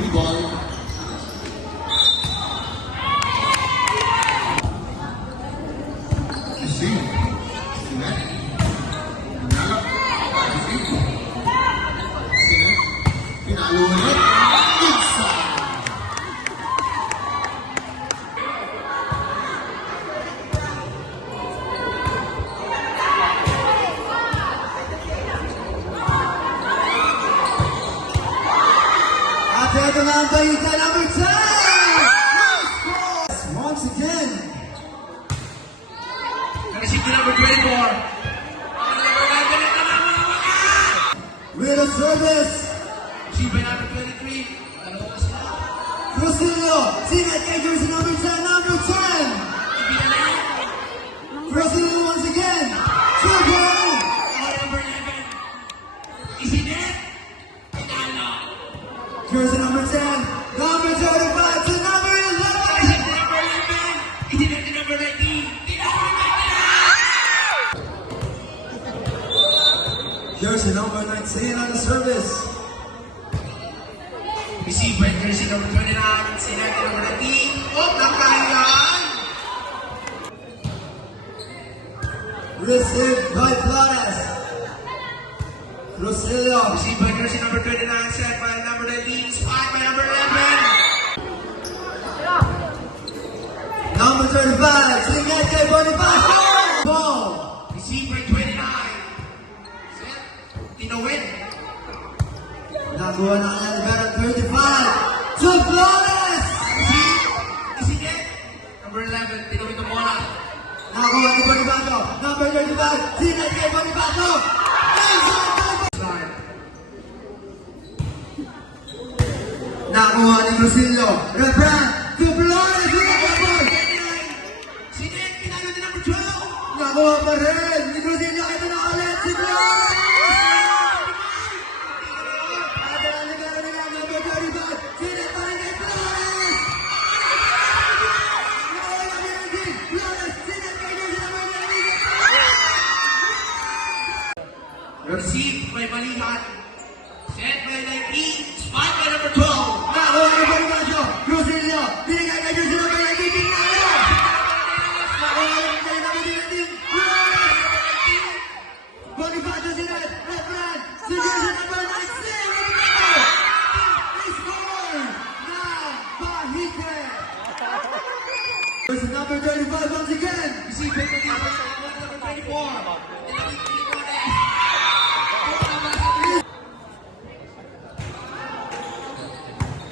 Free ball. Kasi, sila. Nalap. Kasi, sila. Pinalo ulit. Isa. At ito na ang balita number 10! Once again, Receive to number 24. with a service, Receive by number 23. Dalawa pa sila. Crucillo, singat kay jersey number 10, number 10! Ibigay na yan. Crucillo once again, triple! Ako number 11. Isinet. Pinalo. Jersey number 10, number 35 to number 11! Receive to number 11. Isinet to number 19. Pinalo na Jersey number 19 on the service. Receive by jersey number 29. Isinet to number 19. Oh, nakayan. Received by Flores. Crucillo, Receive by jersey number 29. Set by number 19. Spot by number 11. number 35, singat kay Bonifacio! Ball! Receive by 29. Set. Tinawin. Nakuha na kanya ni Baron 35 to Flores! Receive. Isinet. Number 11. Tinawin ng bola. Nakuha ni Bonifacio, number 35, singat kay Bonifacio! Start. Nakuha ni Crucillo, Refran to Flores! Sinet, pinalo din number 12. Nakuha pa rin ni Crucillo, ito na ulit si Flores! At ang libero nila, number 35, sinat pa rin kay Flores! Nakuha ni Regine, Flores, sinat kay jersey number 19! Receive by Malihan. Set by 19. Spot by number 12. Nakuha ni Bonifacio, Crucillo, binigay kay jersey number 19, Pinalo! Nakuha ni jersey number 19, Flores! Bonifacio sinat, Refran, si jersey number 19, Pinalo! They score! Now, Bahike! Jersey number 35 once again! Receive by number 24.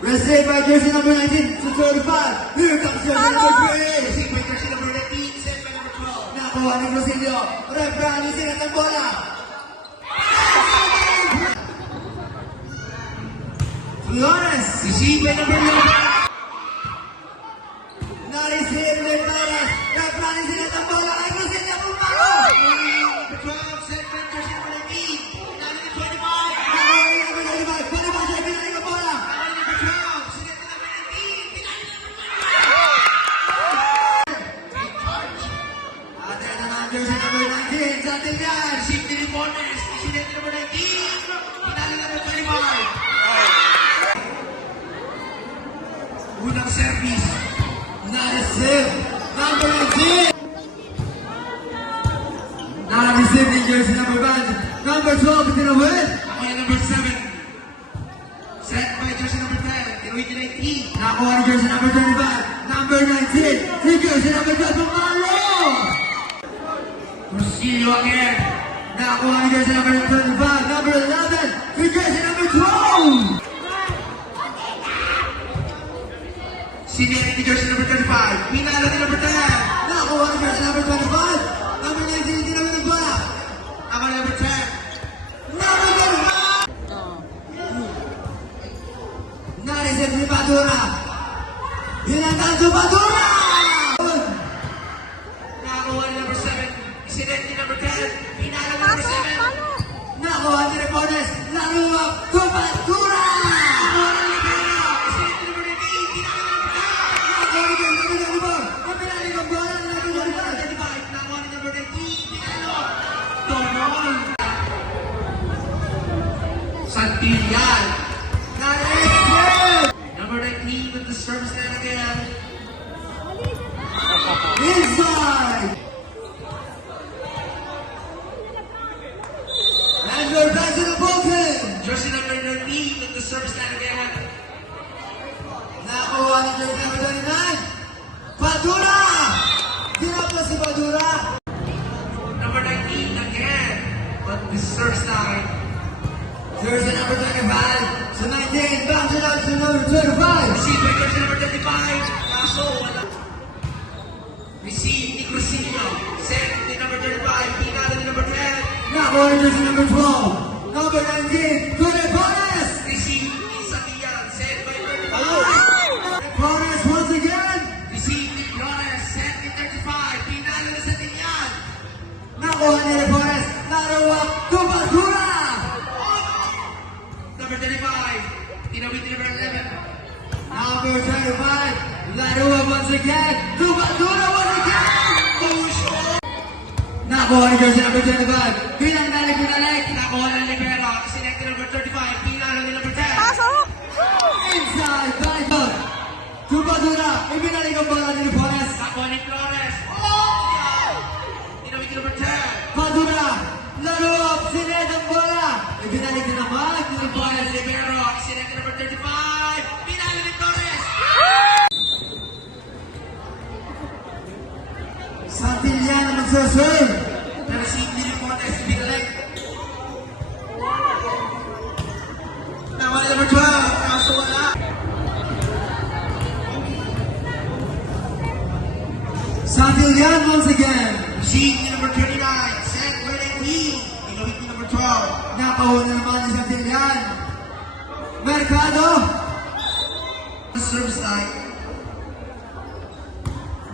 Received by jersey number 19 to 35. Here comes jersey number 3. Receive by jersey number 19. Set by number 12. Nakuha ni Crucillo. Refran, isinat ang bola. Flores. Receive by number 11. Na-receive ni Flores. Refran, isinat ang bola kay Crucillo. Pumalo. Number 12. Set by jersey number 19. Pinalo ni 25. Nakuha ni number 35. Bonifacio, pinalik ang bola. Pinalo ni number 12. Sinet to number 19. Pinalo ni number 25. Take charge. At ito na ang jersey number 19 sa Tilgan. Receive ni Limones. Sinet to number 19. Pinalo ni number 25. Unang service. Na-receive. Number 19. Na-receive ni jersey number 1. Number 12, tinawin. Ako yung number 7. Set by jersey number 10. Tinuwi ni 19. Nakuha ni jersey number 25. Number 19. Si jersey number 12, pumalo. Crucillo again. Nakuha ni jersey number 25. Number 11. Si jersey number 12. Sinet ni jersey number 35. Pinalo ni number 10. Nakuha ni jersey number 25. Number 19, tinawin ang bola. Ako number 10. Number 25. Na-receive ni Padura. Hinantan sa Padura. Nakakuha ni number 7. Sinet ni number 10. Pinalo ni number 7. Nakuha ni Repones. Laruwag sa Padura. Nakuha ni Libera. Sinet ni number 19. Pinalo ni number 10. Nakuha ni jersey number 24. Ang pinalik ang bola ni number 25. 35. Nakuha ni number 19. Pinalo. Donon. Santillan. Na-receive. service line again. Inside! And we're back to the ballgame! Jersey number 13 at the service line again. Nakuha ni jersey number 29. Badura! Tinapos si Badura. Number 19 again. But the service line. Jersey number 25. So 19, bounce it out to number 25. Receive by jersey number 35. Kaso wala. Receive ni Crucino. Send ni number 35. Pinalo ni number 10. Nakuha ni jersey number 12. Number 19, Correpones. Receive ni Sabian. Send by 35. Correpones once again. Receive ni Flores. Send ni 35. Pinalo ni Sabian. Nakuha ni Correpones. Naruwa to Badura. Number 35. Tinawid ni number 11. Number 25, Larua once again, to Badura once again! Push! Nakuha ni jersey number 25, pinanggaling. Nakuha ng libero. Sinect ni number 35. Pinalo ni number 10. Inside, by John. To Badura, ibinalik ang bola ni Forest. Nakuha ni Flores. Oh! Tinawid ni number 10. Badura, Larua, sined ang bola. Ibinalik na naman ni Nakuha ng Forest. libero. Sinect ni number 35. Pinalo ni Flores. Santillan ang magsaserve. Na-receive ni Ripones. Binalik. Nakuha ni number 12. Kaso wala. Santillan once again. Receive ni number 29. Send by 19. Tinawid ni number 12. Nakuha na naman ni Santillan. Mercado. Service line.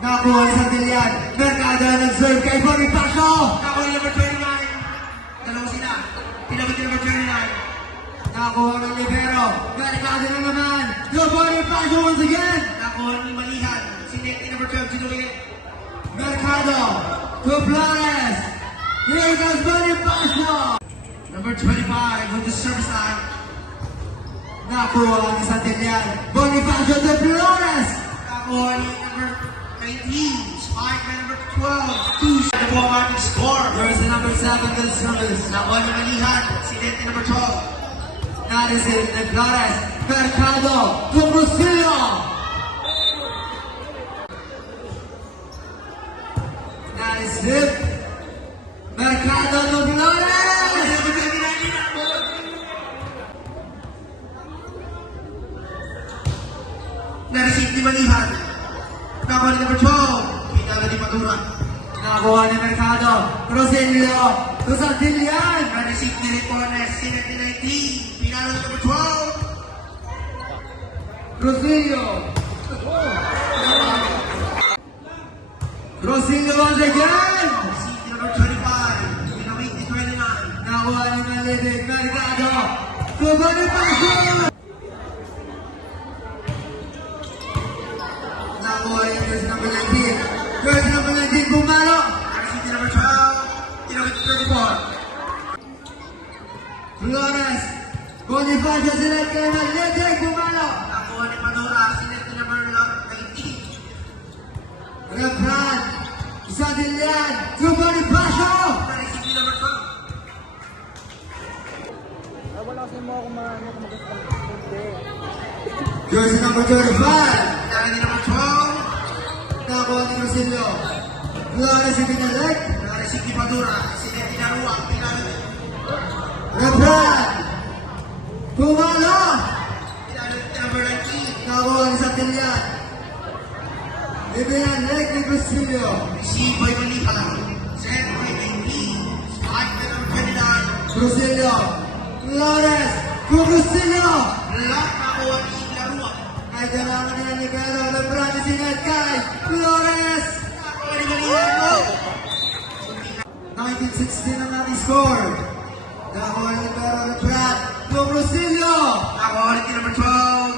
Nakuha ni Santillan. Mercado nag-serve kay Bonifacio. Nakuha ni number 29. Dalawa sila. Tinawid ni number 29. Nakuha ng libero. Mercado na naman. To Bonifacio once again. Nakuha ni Malihan. Sinect ni number 12. Sinuwi. Mercado. To Flores. Here goes Bonifacio. Number 25 with the service line. Nakuha ni Santillan. Bonifacio to Flores. Nakuha ni number 19. Spike by number 12. Two shot the ball marking score. Jersey number 7 to the service. Nakuha ni Malihan. Sinect ni number 12. Na-receive ni Flores. Mercado to Brusillo. Na-receive. Mercado to Flores. Na-receive ni Malihan. Nakuha ni number 12. Pinalo ni Madura. Nakuha ni Mercado. Rosillo to Santillan. Na-receive ni Ripones. Sinect ni 19. Pinalo ni number 12. Rosillo. Rosillo once again. Receive ni number 25. Pinawid ni 29. Nakuha ni Malibig. Mercado to Bonifacio. Nakuha ni jersey number 19. Jersey number 19 Bumalo. Na-receive ni number 12. Tinawid ni 34. Flores. Bonifacio sined kay Malibig. Bumalo. Nakuha ni Madura. Sinect ni number 19. Refran. Santillan to Bonifacio. Na-receive ni number 12. Jersey number 35. Pinalo ni number 12. Nakuha ni Rosillo. Flores ibinalik. Na-receive ni Madura. Sinect ni Narua. Pinalo ni Refran. Bumalo. Pinalo ni number 19. Nakuha ni Santillan. Ibinalik ni Rosillo. Receive by Malihan. Send by 19. Spike by number 29. Rosillo. Flores. To Rosillo. Lock nakuha ni Narua. Ay kailangan nila ni Pero. Refran sined kay Flores. Nakuha ni Malihan. 1916 ang natin score. Nakuha ni Pero Refran. To Rosillo. Nakuha ni number 12.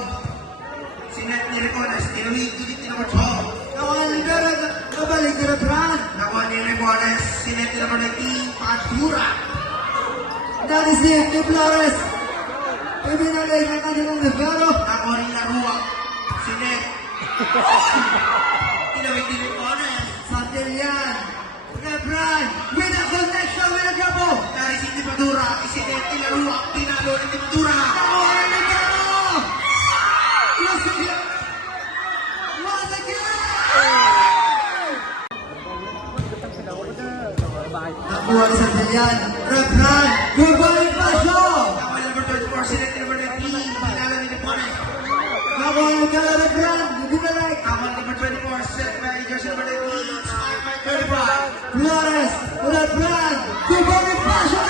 Sinect ni Ripones. Tinawid ulit ni number 12. Nakuha ni Pero. Nabalik ni Refran. Nakuha ni Ripones. Sinect ni number 19. Padura. Na-receive ni Flores. Ibinalik ang kanilang libero. Nakuha ni Narua. Sinet. Tinawid din yung honest. Santillan. Rebran. With a connection with a double. Dari si Timadura, isinet, tinaruak, tinalo ni Timadura. Nakuha ni Libero. Lucilia. Once again. Nakuha ni Santillan. Rebran. Good ball Pasio. Nakuha number 24, sinet number 19, tinalo ni Depones. Nakuha ni Rebran. Dinalike. Nakuha number 24, set by jersey number 19, spike by 35. Flores. Rebran. Good ball Pasio.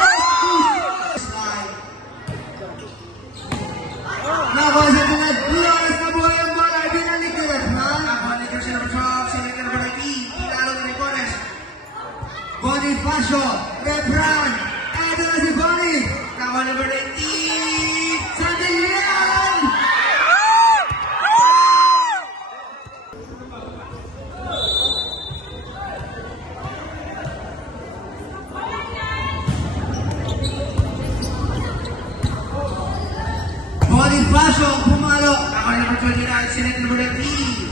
Slide. Nakuha ni Santillan. Flores na buhay ang bola. Binalik ni Rebran. Nakuha ni jersey number 12, sinet number 19, tinalo ni Depones. Bonifacio, Rebran, eto na si Bonnie, Nakuha number 19, Santillan! Bonifacio, pumalo. nakuha number 29, sinet number 19.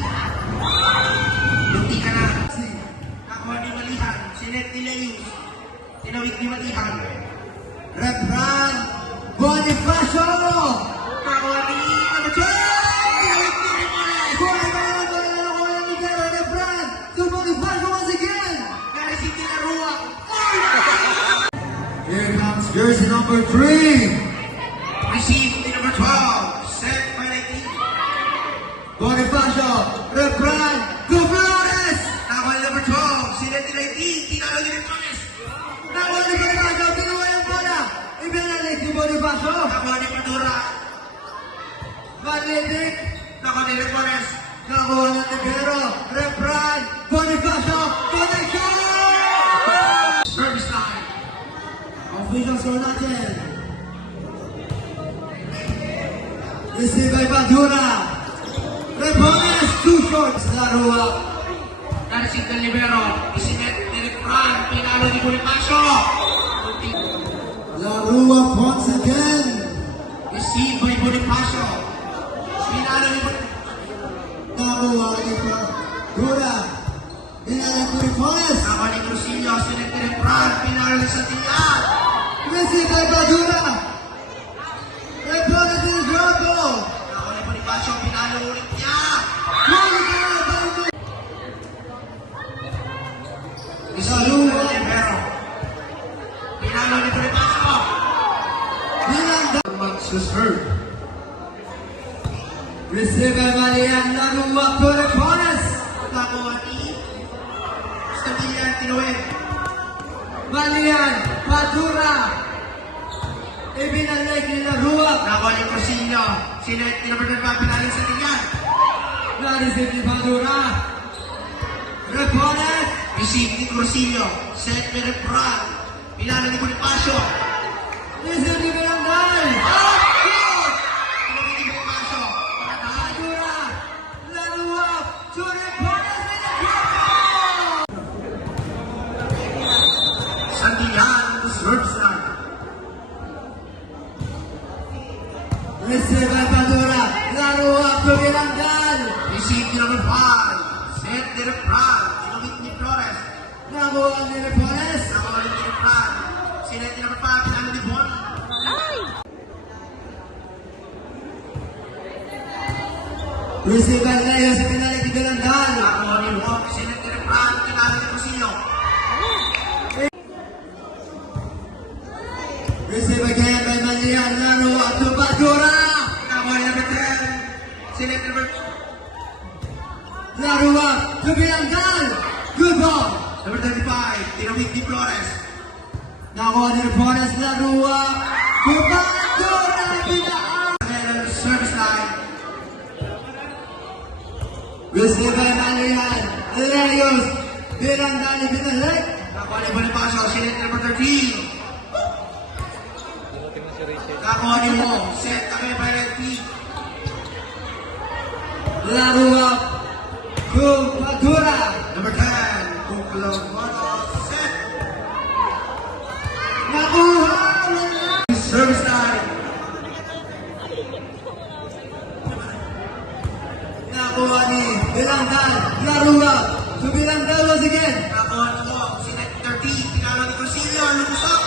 Bunti ka na. Nakuha ni Malihan, sinet ni Leus, tinawid ni Malihan. Rebran, Bonifacio! Nakuha ni number 12, tinawid ni Depones. Buhay pa naman bola na nakuha ni Miguel Rebran to Bonifacio once again! Dari si Tinaruak, Here comes jersey number 3. received ni number 12, set by 19. Bonifacio, Rebran, to Flores! Nakuha ni number 12, sinet ni 19, tinalo ni Depones. Nakuha ni Bonifacio, kinuha yung bola. Ibinalik ni Bonifacio. Nakuha ni Padura, Malidik. nakuha ni Depones. Nakuha ng Libero. Rebran, Bonifacio, connection! Service line. Official score natin. Receive by Bandura. Rebones, two shots. Larua. Dari si Libero, isinet ni Rebran, pinalo ni Bonifacio. Larua once again. Received by Bonifacio. Pinalo ni Bonifacio. Nakuha ni Bandura. Inalang ko rin Forest. Nakuha ni Crucillo, sinet ni Rebran, pinalo ni Santillan. Receive by Bandura. Rebones in drop goal. Nakuha ni Bonifacio, pinalo ulit niya. Monica Baldo. Received by Libero. Pinalo ni Bonifacio. Binanda. Match is heard. Receive by Marian. Larua to the Forest. Nakuha ni Santillan, tinuwid. Malian, Padura. Ibinalik ni Larua. Nakuha ni Crucillo, sinet ni number 25, pinalo ni Santillan. Na-receive ni Padura. Reponet. Receive ni Crucillo, set ni Rebran, pinalo ni Bonifacio. Receive ni Belanday. Tinawid ni Bonifacio. Patay. Padura. Larua to the Forest with a drop. Santillan, serves line. Receive by Padura. Larua to Belanday. Receive ni number 5, set ni Rebran, tinawid ni Flores. Nakuha ni Reponet. Nakuha ni Rebran, sinet ni number 5, pinalo ni Bonnie. Receive by Leo sa pinalik ni Belanday. Nakuha ni Wong, sinet ni Rebran, pinalo ni Crucillo. Receive again by Malian. Larua to Padura. Nakuha ni number 10, sinet ni number Larua to Belanday. Good ball. number 35, tinawid ni Flores. Nakuha ni Reponet. Larua to Padura. Binaan. Again, service line. Receive by Malian. Larios. Belanday binalik. Nakuha ni Bonifacio, sinet number 13. Nakuha ni Wong, set kami by Red Team. Larua to Padura. Number 10, Buklong Mono, set. Nakuha. Service line. Nakuha ni Bilanggan. Larua. To Bilanggan once again. Nakakuha nito si Net 30. Pinalo ni Crucilio. Lumusok.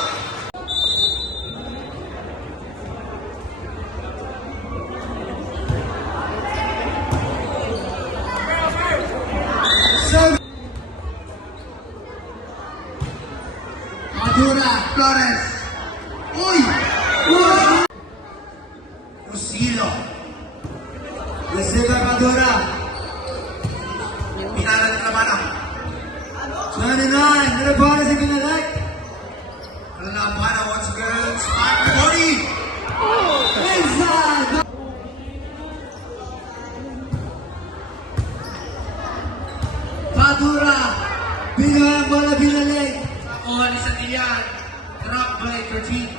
Serve. Madura. Flores. Uy! Uy! Crucilio. Receiver Madura. Pinalo ni Labana. 29. Rebona si Binalek. Labana once again. Spike the body. Inside. Madura. Binuha ang bola Binalek. Nakakuha ni Santillan. Drop by 13.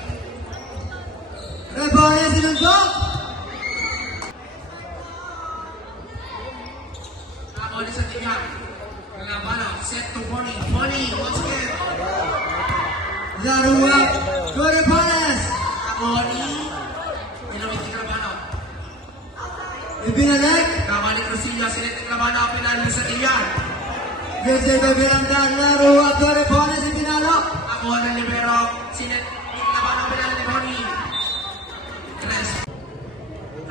Rebona si Lundok. Nakakuha ni Santillan. Labana set to Bonnie. Bonnie once again. Larua. To Rebones. Nakakuha ni Pinawit ni Labana. Ibinalek. Nakakuha ni Crucilio. Sinet ni Labana. Pinalo ni Santillan. Receiver Bilanggan. Larua. To Rebones. Ibinalo. Nakakuha ng libero. Sinet ni Labana. Pinalo ni Bonnie. Tres.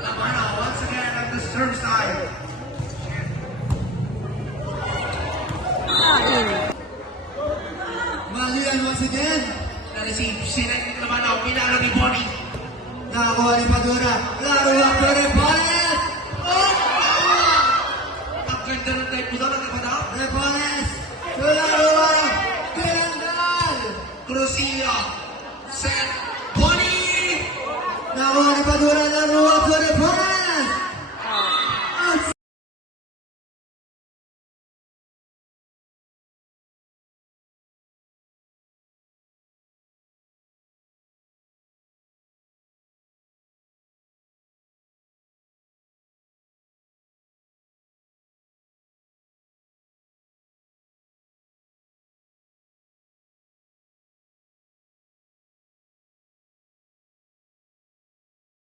Labana once again at the serve side. Malian once again. Na-receive. Sinet ni Labana. Pinalo ni Bonnie. Nakakuha ni Padura. Larua. To Rebones. Oh! Ang ganda ng type mo daw. Nagkabada. Rebones. To Larua. Bilanggan. Crucilio. Set. Bonnie! Nakuha ni Padura na